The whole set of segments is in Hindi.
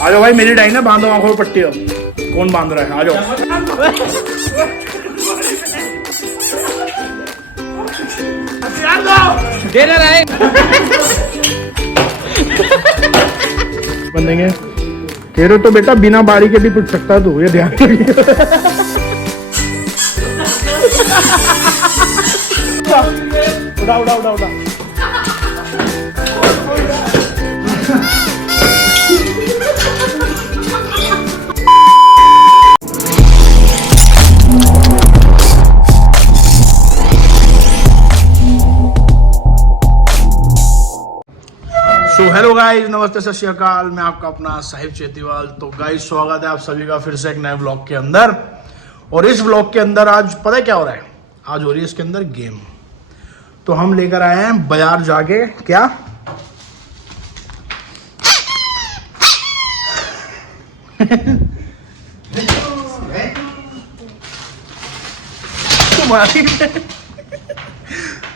आ जाओ भाई, मेरी टाइम है, बांधो आंखों में पट्टी। अब कौन बांध रहा है? आ जाओ। दे रहा है बंदेंगे तेरे तो बेटा बिना बारी के भी पिट सकता है तू, ये ध्यान रखिए। उड़ा उड़ा उड़ा उड़ा। सो हेलो गाइस, नमस्ते, सत श्री अकाल। मैं आपका अपना साहिब चेतीवाल। तो गाइस स्वागत है आप सभी का फिर से एक नए व्लॉग के अंदर। और इस व्लॉग के अंदर आज पता है क्या हो रहा है? आज हो रही है इसके अंदर गेम। तो हम लेकर आए हैं बाजार जाके क्या तुम्हारी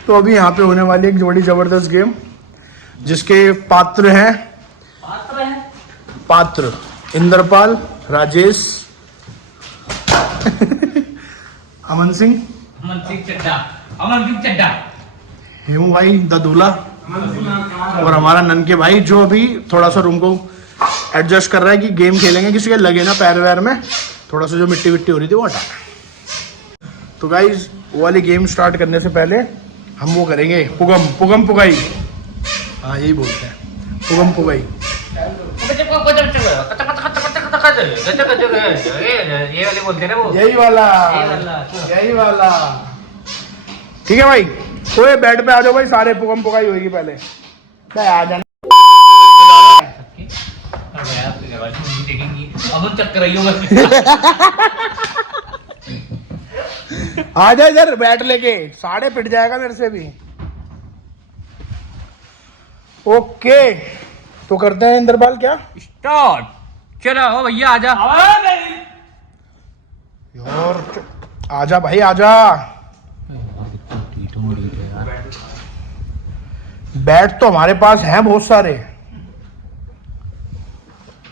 तो अभी यहाँ पे होने वाली एक बड़ी जबरदस्त गेम जिसके पात्र इंद्रपाल, राजेश, अमन सिंह चड्डा, हेमू भाई द दूल्हा और हमारा ननके भाई, जो अभी थोड़ा सा रूम को एडजस्ट कर रहा है कि गेम खेलेंगे, किसी के लगे ना पैर वैर में, थोड़ा सा जो मिट्टी विट्टी हो रही थी वो हटा। तो गाइज वो वाली गेम स्टार्ट करने से पहले हम वो करेंगे पुगम पुगाई। हाँ यही बोलते हैं, पुगम पुगाई। ये वाले बोलते हैं वो, यही वाला। ठीक है भाई, कोई बेड पे आ जाओ भाई, सारे पुगम पुगाई होगी पहले। आ जाना आ जा इधर, बैट लेके साढ़े पिट जाएगा मेरे से भी। ओके तो करते हैं इंद्रपाल क्या स्टार्ट। चलो हो भैया आजा यार, आजा भाई आजा। बैट तो हमारे पास हैं बहुत सारे।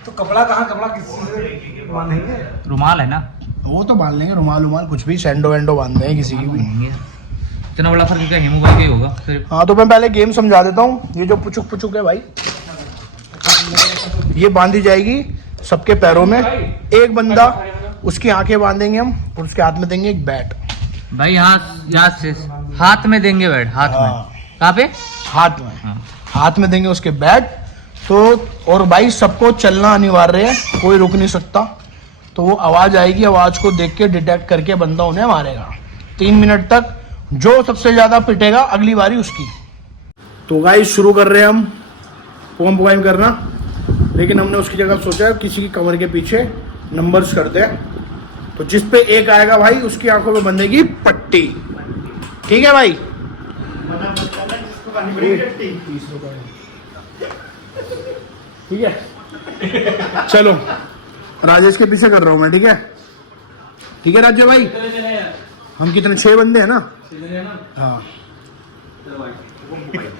तो कपड़ा कहाँ, कपड़ा किसी बांधेंगे? रुमाल है ना, वो तो बांध लेंगे, रुमाल कुछ भी, सैंडो वैंडो बांध देंगे किसी की भी। इतना बड़ा फर्क क्या हेमू भाई का ही होगा सिर्फ। हाँ तो मैं पहले गेम समझा देता हूँ। ये जो पुचुक है भाई, ये बांधी जाएगी सबके पैरों में। एक बंदा उसकी आंखें बांधेंगे हम और उसके हाथ में देंगे एक बैट। भाई हाथ से हाथ में देंगे बैट, हाथ में कहाँ पे? हाथ में। हाथ में देंगे उसके बैट। तो और भाई सबको चलना अनिवार्य है, कोई रुक नहीं सकता। तो वो आवाज आएगी, आवाज को देख के डिटेक्ट करके बंदा उन्हें मारेगा। 3 मिनट तक जो सबसे ज्यादा पिटेगा अगली बारी उसकी। तो गाइस शुरू कर रहे हैं हम पुगम पुगाई करना, लेकिन हमने उसकी जगह सोचा है किसी की कमर के पीछे नंबर्स करते हैं। तो जिस पे एक आएगा भाई उसकी आंखों में बंधेगी पट्टी। ठीक है भाई? ठीक है चलो, राजेश के पीछे कर रहा हूं मैं। ठीक है राजेश भाई, हम कितने 6 बंदे हैं ना? हाँ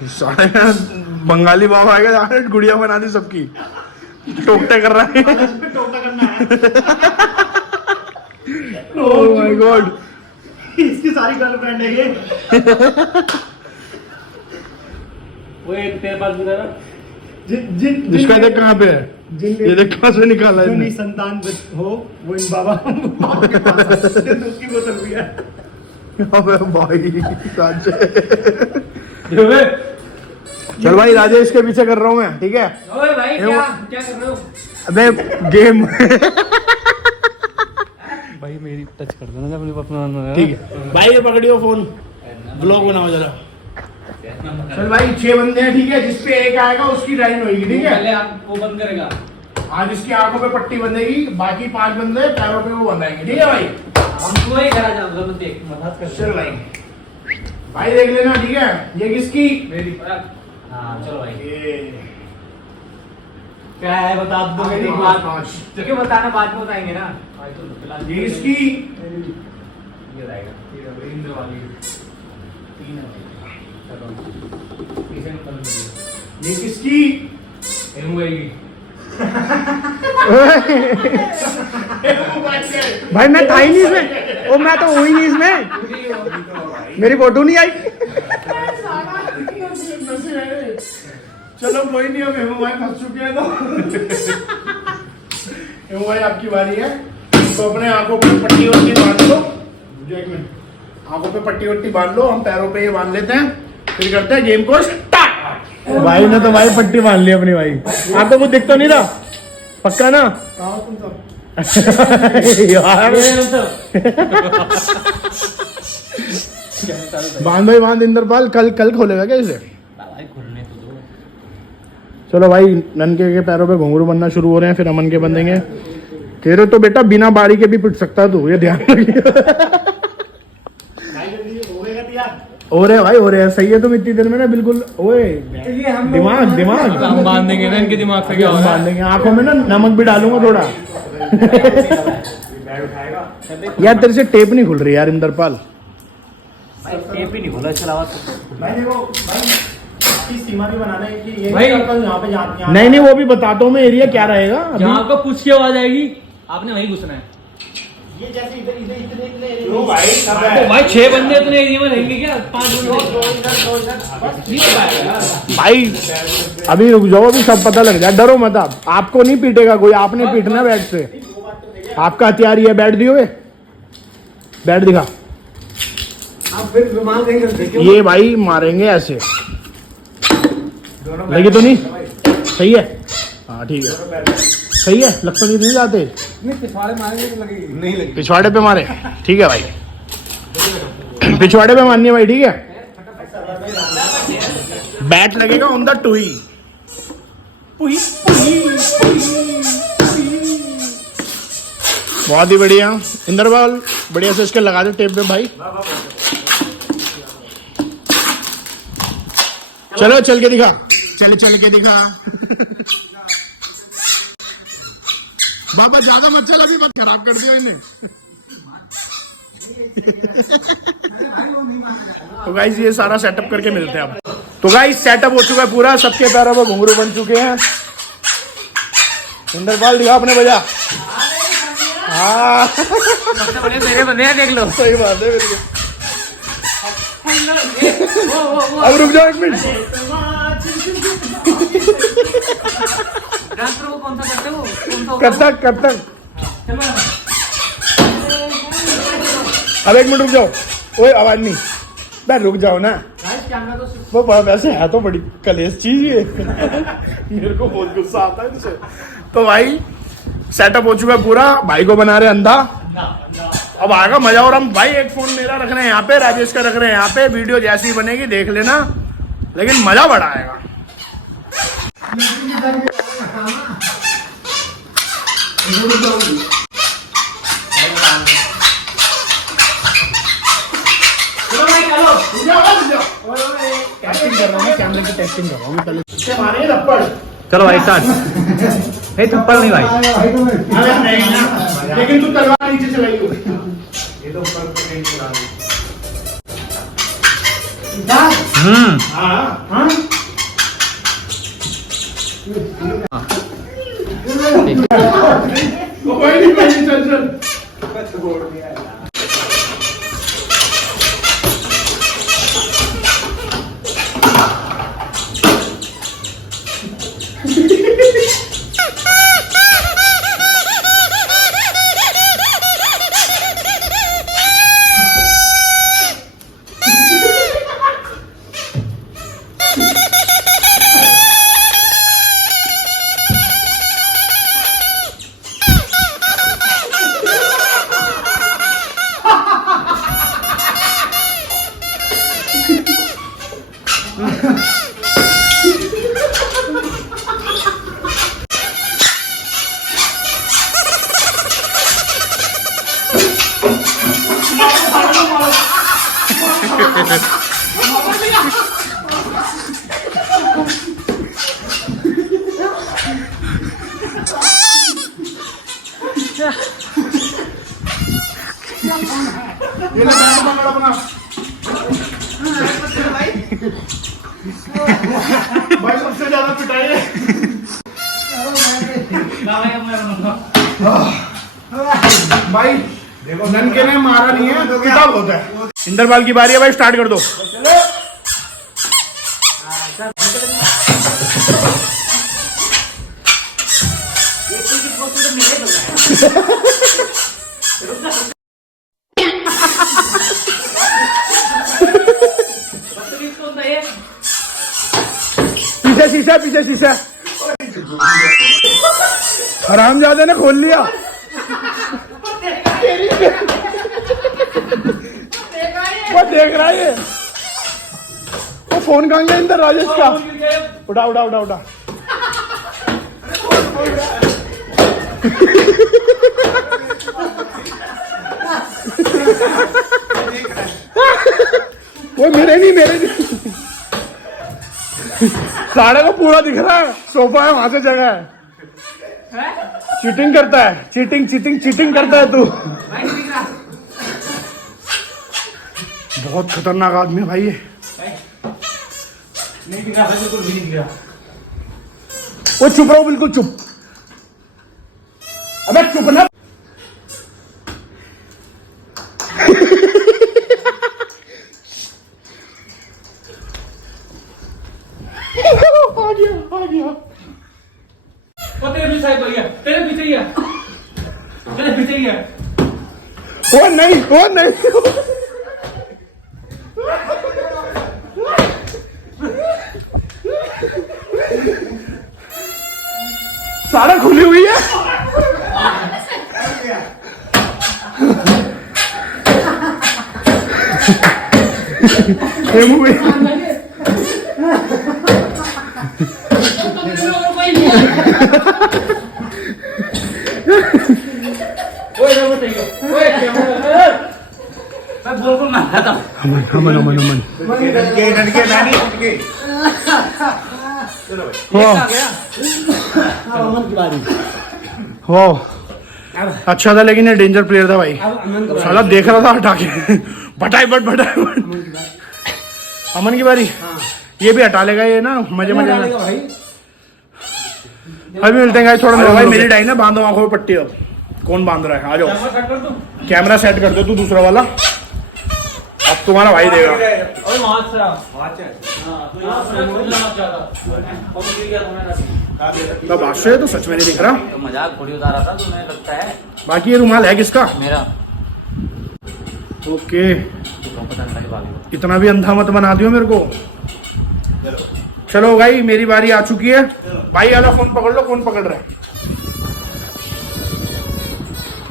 साढ़े बंगाली बाबा आएगा, गुड़िया बना दी सबकी, टोकटे कर रहा है। ओह माय गॉड, इसकी सारी गर्लफ्रेंड है ये। वो एक तेरे पास भी था ना, जिसका देख कहाँ पे है, ये देख कहाँ से निकाला है। संतान हो वो इन बाबा के पास उसकी बोतल भी है। अबे भाई चल भाई, राजेश के पीछे कर रहा हूँ मैं। ठीक है ओए भाई क्या कर रहे हो? अबे गेम भाई मेरी टच कर देना जब अपना। ठीक है भाई, ये पकड़ियो फोन, ब्लॉग बनाओ जरा। चल भाई 6 बंदे हैं। ठीक है, जिसपे एक आएगा उसकी लाइन होगी। ठीक है, पहले आप वो बंद करेगा। आज इसकी आंखों पे पट्टी बंधेगी, बाकी 5 बंदे पैरों पे वो बंधाएंगे। ठीक है भाई? हमको ही करा जाऊंगा, मैं देख मदद कर। चल भाई देख लेना। ठीक है, ये किसकी? मेरी। हाँ चलो भाई, ये क्या है बता दो। मेरी बात 5। क्योंकि बताना बाद में बताएंगे ना। ये इसकी, ये रहेगा 3 वाली 3 है। ये किसकी? हेमू भाई की। भाई मैं था ही नहीं इसमें, ओ मैं तो हुई नहीं इसमें, मेरी फोटो नहीं आई। चलो कोई नहीं, अब हेमू भाई फंस चुके हैं तो हेमू भाई आपकी बारी है। तो अपने आंखों पे पट्टी वट्टी बांध लो, एक मिनट, आंखों पे पट्टी वट्टी बांध लो, हम पैरों पे ये बांध लेते हैं, फिर करते हैं गेम को स्टार्ट। भाई ने तो भाई पट्टी बांध ली अपनी, भाई आपको कुछ दिख तो नहीं रहा, पक्का ना? यार बांध भाई बांध, इंद्रपाल कल खोलेगा क्या इसे? चलो भाई, ननके के पैरों पे घुंघरू बनना शुरू हो रहे हैं, फिर अमन के बंधेंगे। तेरे तो बेटा बिना बाड़ी के भी पिट सकता तू, ये ध्यान रखिए। हो रहे भाई, हो रहे हैं, सही है। तुम इतनी देर में ना बिल्कुल, ओए दिमाग हम बांध देंगे ना इनके दिमाग से, क्या होगा? बांध देंगे, आंखों में ना नमक भी डालूंगा थोड़ा। यार तेरे से टेप नहीं खुल रही यार इंद्रपाल। टेप ही नहीं बोला, इसके अलावा भाई देखो भाई, आपकी सीमा भी बनाना है कि ये भाई, यहाँ पे यहाँ नहीं वो भी बताता हूँ मैं, एरिया क्या रहेगा अभी। जहाँ आपको पूछ की आवाज आएगी आपने वहीं घुसना है। ये जैसे इधर इधर इतने इतने एरिया भाई सब तो है भाई 6 बंदे इतने एरिया में रहेंगे क्या? 5 बंदे दो इधर बस नहीं हो पाएगा। भाई अभी रुक जाओ, अभी सब पता लग जाए, डरो मत आप। आपको नहीं पीटेगा कोई, आपने पीटना बैट से। आपका हथियार ये बैट दियो, बैट दिखा। आप फिर रुमाल देंगे, ये भाई मारेंगे ऐसे, लगी तो नहीं? सही है, हाँ ठीक है, सही है। लग नहीं जाते, पिछवाड़े मारेंगे तो लगेगी नहीं लगेगी। पिछवाड़े पे मारे, ठीक है भाई, पिछवाड़े पे मारनी है भाई, ठीक है। बैट लगेगा ऑन द टुई। बहुत ही बढ़िया इंद्रपाल, बढ़िया से इसके लगा दे टेप पे भाई। चलो चल के दिखा, चल के दिखा। बाबा ज्यादा मत चल, अभी मत खराब कर दियो इन्हें। तो गाइस ये सारा सेटअप करके मिलते हैं अब। तो गाइस सेटअप हो चुका है पूरा, सबके पैरों में घुंघरू बन चुके हैं। इंद्रपाल दिखा अपने बजा। हाँ सबसे बड़े मेरे बंदे हैं, देख लो। सही बात है बिल्कुल। अब रुक जाओ एक मिनट। डांस प्रो कौन सा करते हो? कौन सा? कथक। चलो अब एक मिनट रुक जाओ, ओए आवाज नहीं, मैं रुक जाओ ना। वो वैसे है तो बड़ी कलेश चीज ये। मेरे को बहुत गुस्सा आता है इनसे। तो भाई सेटअप हो चुका है पूरा, भाई को बना रहे अंधा। अब आएगा मजा। और हम भाई एक फोन मेरा रख रहे हैं यहाँ पे, राजेश का रख रहे हैं यहाँ पे। वीडियो जैसी बनेगी देख लेना, लेकिन मजा बड़ा आएगा। टेस्टिंग कर रहा हूँ, कैमरे की टेस्टिंग कर रहा हूँ पहले। चलो भाई स्टार्ट। नहीं थप्पड़ नहीं भाई, लेकिन तू तलवार नीचे चलाई हो। ये तो ऊपर पे कहीं चला रही हाँ कोई नहीं चल। ये ले बैट पकड़ अपना। भाई सबसे ज्यादा पिटाई है। भाई देखो ननके ने मारा नहीं है, पिटा बहुत है। इंद्रपाल की बारी है भाई, स्टार्ट कर दो। पीछे शीशा, पीछे शीशा। हरामजादे ने खोल लिया। वो देख रहा है, वो फोन कहाँ गया इंदर राजेश का? उठा उठा उठा उठा। वो मेरे नहीं सारे को पूरा दिख रहा है। सोफा है, वहां से जगह है। चीटिंग करता है, चीटिंग करता है तू। बहुत खतरनाक आदमी है भाई ये। नहीं दिख रहा, बिल्कुल भी नहीं दिख रहा। वो चुप रहो, बिल्कुल चुप। अबे चुप ना। आ गया। वो तेरे पीछे है भैया, तेरे पीछे ही है, तेरे पीछे ही है। वो नहीं। सारा खुली हुई है। मैं बोल को मार रहा था। अमन हो अच्छा था, लेकिन ये डेंजर प्लेयर था भाई। साला देख रहा था हटा के। बटाई बट। अमन की बारी। ये भी हटा लेगा ये ना, मजे में। अभी मिलते हैं थोड़ा। भाई मेरी डाई ना, बांधो आंखों में पट्टी। अब कौन बांध रहा है? आ जाओ, कैमरा सेट कर दो तू दूसरा वाला। अब तुम्हारा भाई देगा। तब आश्चर्य तो सच में नहीं दिख रहा। तो मजाक थोड़ी उतारा था, तुम्हें लगता है। बाकी ये रुमाल है किसका? मेरा। ओके, इतना भी अंधा मत बना दियो मेरे को। चलो भाई मेरी बारी आ चुकी है। भाई वाला फोन पकड़ लो, कौन पकड़ रहा है?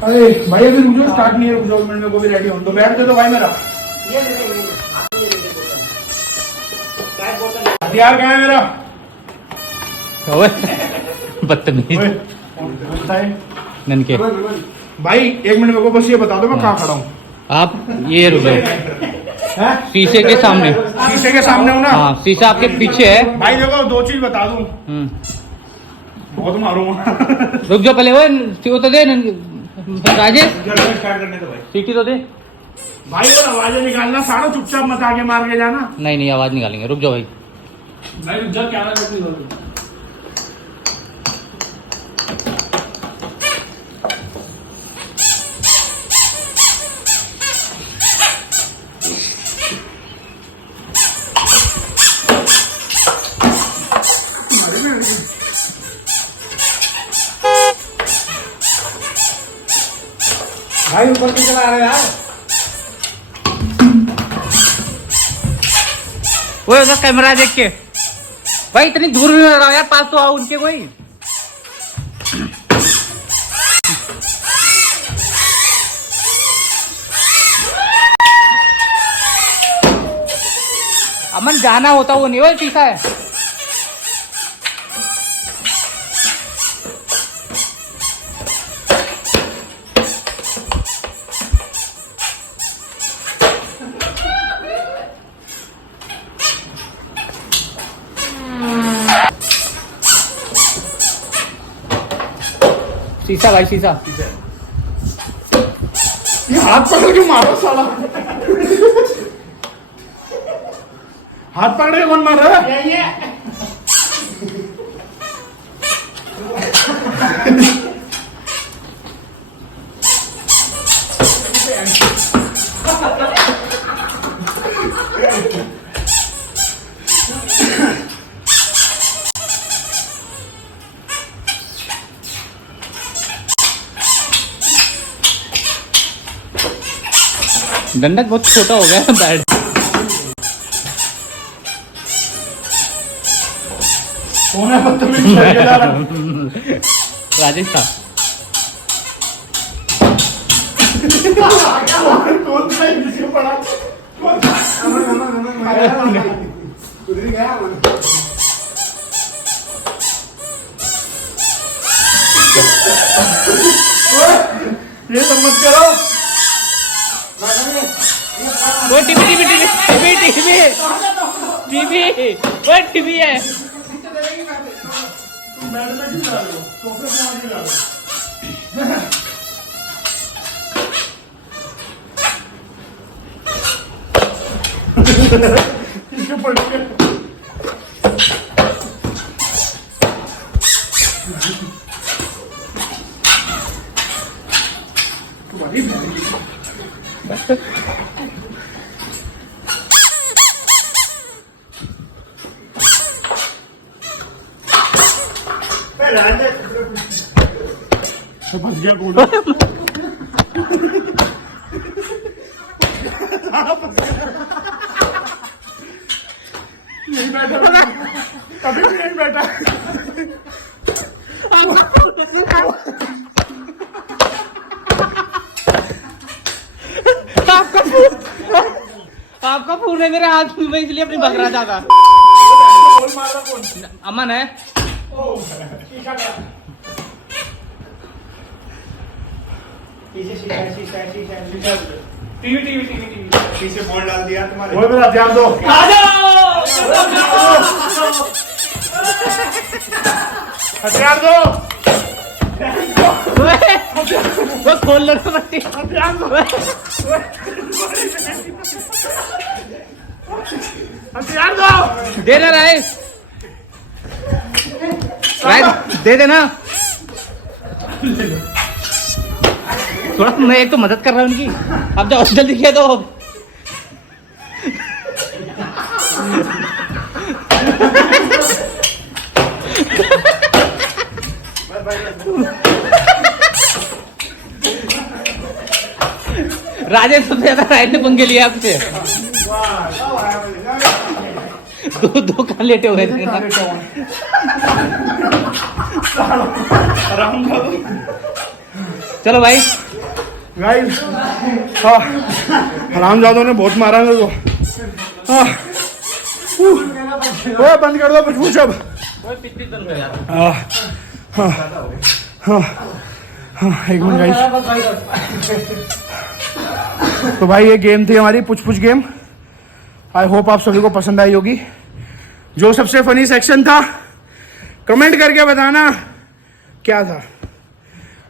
अरे भाई अभी रुक जाओ, स्टार्ट नहीं है। रुक जाओ मिनट, मेरे को भी रेडी हो तो बैठ दे दो भाई मेरा। हथियार कहाँ है मेरा? बदतमीज ननके। भाई एक मिनट मेरे को बस ये बता दो मैं कहाँ खड़ा हूँ। आप ये रुक जाओ, शीशे के सामने। शीशे के सामने हूँ ना? हाँ, शीशा आपके पीछे है। भाई देखो दो चीज बता दूं, बहुत मारूंगा। रुक जाओ पहले, वो तो दे राजेश, सीटी तो दे भाई। वो आवाजें निकालना सारा, चुपचाप मत आगे मार के जाना। नहीं आवाज निकालेंगे। रुक जाओ भाई। रुक जा, क्या भाई ऊपर से चला रहे यार। वो उसका कैमरा देख के भाई, इतनी दूर में रहा यार, पास तो आओ उनके कोई। अमन जाना होता वो नहीं, वो शीशा है। शीशा भाई, शीशा। ये हाथ पकड़ के मारो साला। हाथ पकड़ के कौन मार रहा है? दंडक बहुत छोटा हो गया बैट। कौन है बदतमीज ठेकेदार? राजेश था। कौन सा इसी पड़ा? ये सब मत करो। वो TV TV TV TV TV TV वो टीवी है। तुम बेड में क्यों जा रहे हो? सोफे पे आके जा रहे हो? इसे पढ़ के तुम्हारी फंस गया कौन? नहीं बैठा, कभी भी नहीं बैठा। आपका फोन है मेरे हाथ में, इसलिए अपनी भग रहा था। अमन है। टीवी टीवी टीवी टीवी पीछे बॉल डाल दिया तुम्हारे। वो मेरा ध्यान दो। आ जाओ। हथियार दो। वो खोल लो बच्चे। हथियार दो। हथियार दो। दे ना राइस, राइस दे देना थोड़ा। मैं एक तो मदद कर रहा हूँ उनकी। अब जाओ जल्दी किया दो। राजेश सबसे ज्यादा राइट ने पंगे लिया आपसे। दो कहाँ लेटे हुए थे ना? चलो भाई। गाइस, हाँ, हरामजादों ने बहुत मारा मेरे को। हाँ, ओए बंद कर दो पूछ अब। हाँ, हाँ, हाँ, हाँ, एक मिनट गाइस। तो भाई ये गेम थी हमारी पुछ पुछ गेम। आई होप आप सभी को पसंद आई होगी। जो सबसे फनी सेक्शन था कमेंट करके बताना क्या था।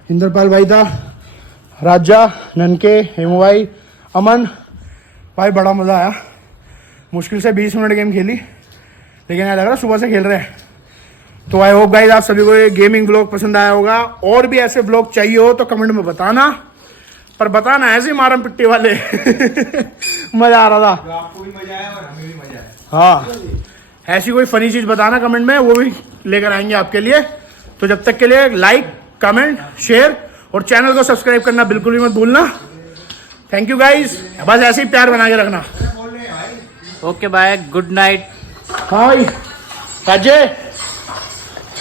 इंद्रपाल भाई था, राजा, ननके, हेमू भाई, अमन भाई। बड़ा मज़ा आया। मुश्किल से 20 मिनट गेम खेली, लेकिन ऐसा लग रहा सुबह से खेल रहे हैं। तो आई होप गाइस आप सभी को ये गेमिंग ब्लॉग पसंद आया होगा। और भी ऐसे ब्लॉग चाहिए हो तो कमेंट में बताना, पर बताना ऐसे मारम पिट्टी वाले। मज़ा आ रहा था। तो आपको भी मजा आया और हमें भी मजा आया। हाँ, ऐसी कोई फनी चीज़ बताना कमेंट में, वो भी लेकर आएंगे आपके लिए। तो जब तक के लिए लाइक, कमेंट, शेयर और चैनल को सब्सक्राइब करना बिल्कुल भी मत भूलना। थैंक यू गाइस, बस ऐसे ही प्यार बना के रखना। Okay bye, good night. हाँ भाई, राजे,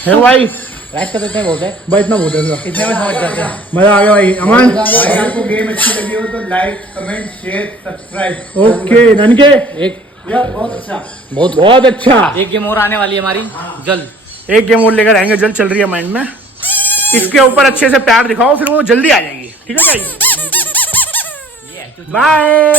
हेलो भाई। राइस का तो इतना बहुत है भाई, इतना बहुत है। इतने में समझ जाते हैं। मजा आ गया भाई। अमन, अगर आपको गेम अच्छी लगी हो तो like, comment, share, subscribe. Okay. ननके, एक बहुत अच्छा। बहुत अच्छा। एक गेम और आने वाली है हमारी जल्द। एक गेम और लेकर आएंगे, जल्द चल रही है माइंड में। इसके ऊपर अच्छे से प्यार दिखाओ, फिर वो जल्दी आ जाएगी। ठीक है भाई, बाय।